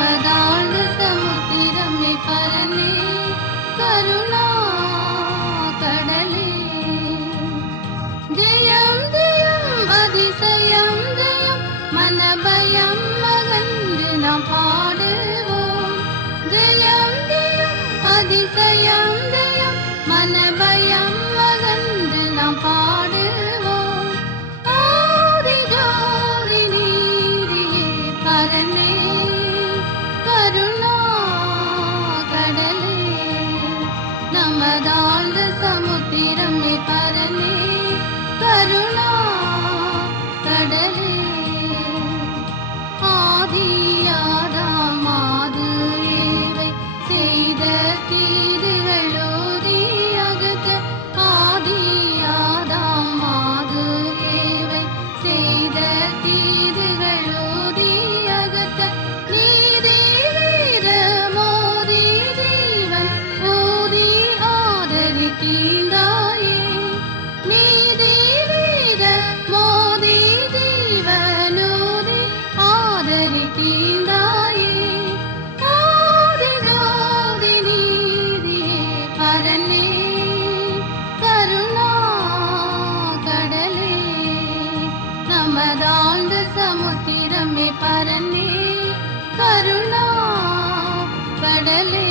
நமதாழ்ந்த சமுத்திரமே பரனே கருணா கடலே. ஜெயம் ஜெயம் அதிசயம் ஜெயம் மனபயம் மகன்று நாம் பாடுவோம். ஜெயம் ஜெயம் அதிசயம் ஜெயம் மனபயம் மகன்று நாம் பாடுவோம். ஆதி ஜோதி நீரியே பரனே கருணா கடலே. நமதாழ்ந்த சமுத்திரமே பரனே கருணா கடலே. ஆதியாதாம் மாது ஏவை செய்த தீதுகள் ஓதி அகற்ற. ஆதியாதாம் மாது ஏவை செய்த தீதுகள் ஓதி அகற்ற. நீதி வீர மோதி ஜீவன் ஓதி ஆதரித்தீந்தாயே. நீதி வீர மோதி ஜீவனோதி ஆதரித்தீந்தாயே. ஆதி ஜோதி நீதியே பரனே கருணா கடலே. நமதாழ்ந்த சமுத்திரமே பரனே கருணா கடலே.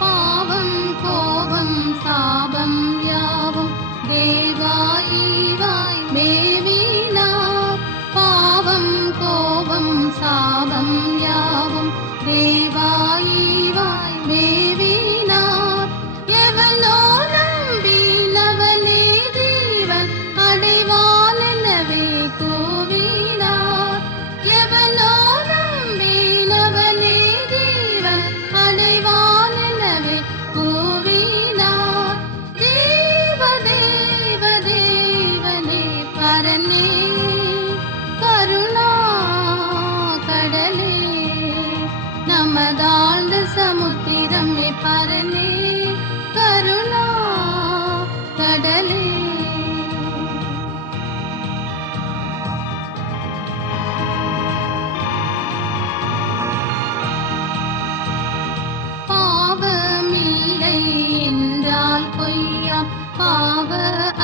பாவம் கோபம் சாபம் யாவும் தேவாயிவாய் மேவினார். பாவம் கோபம் சாபம் யாவும் தேவாயிவாய் மேவினார். எவனோ நம்பினவனே ஜீவன் அடைவான் எனவே கூவினார். எவனோ நம்பினவனே ஜீவன் அடைவான் எனவே கூவினார். தேவ தேவ தேவனே பரனே கருணா கடலே. நமதாழ்ந்த சமுத்திரமே பரனே கருணா கடலே. பாவமில்லை என்றால் பொய்யா, பாவ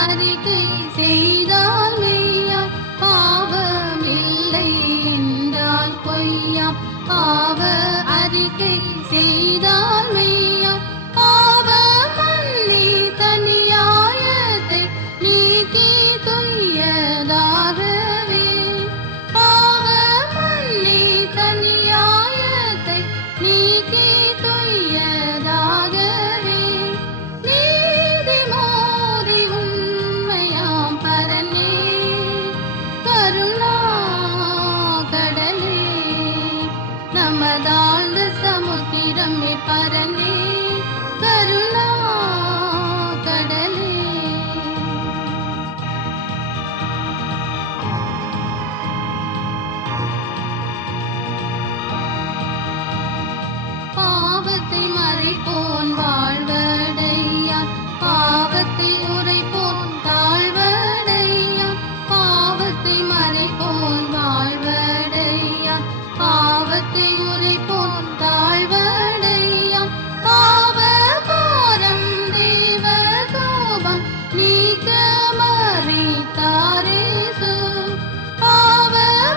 அறிக்கை செய்தால் மெய்யா. பாவமில்லை என்றால் பொய்யா, பாவ அறிக்கை செய்தால் மெய்யா. பாவ மன்னி தனியாயத்தை நீக்கி துய்யதாகவே. பாவ மன்னி தனியாயத்தை நீக்கி துய்யதாகவே. நீதி மோதி உண்மையாம் பரனே கருணா கடலே. நமதாழ்ந்த சமுத்திரமே பரனே கருணா கடலே. பாவத்தை மறைப்போன் வாழ்வடையா, பாவத்தை உரைப்போன் தாழ்வடையா. பாவத்தை மறைப்போன் வாழ்வடையா, பாவத்தை உரைப்போன் தாழ்வடையா. பாவ பாரம் தேவ கோபம் நீக்க மறித்தாரேசு. பாவ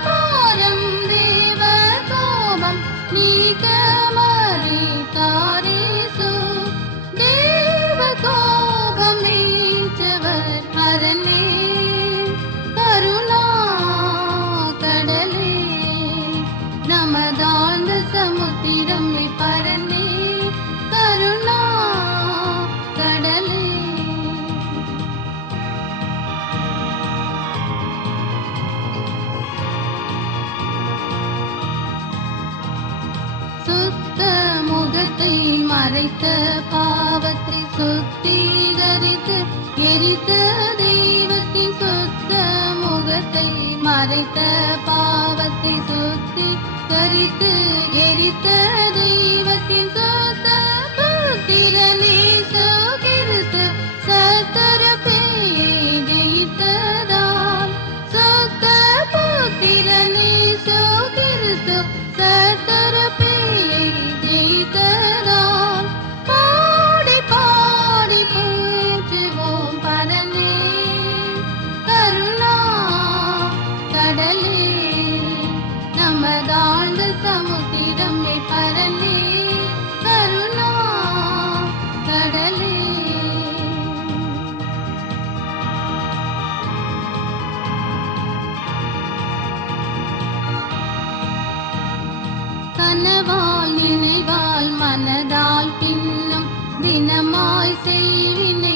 பாரம் தேவ கோபம் நீக்க மறித்தாரேசு. தேவ கோபம் நீச்சவர் பரனே கருணா கடலே. நமதாழ்ந்த சமுத்திரமே பரனே கருணா கடலே. சுத்த முகத்தை மறைத்த பாவத்தை சுத்திகரித்து எரித்த தெய்வத்தின் சுத்த முகத்தை மறைத்த பாவத்தை சுத்திகரித்து எரித்த தெய்வத்தின் சுத்த புத்திரனே சுகிருத்து கனவால் நினைவால் மனதால் பின்னும் தினமாய் செய்வினை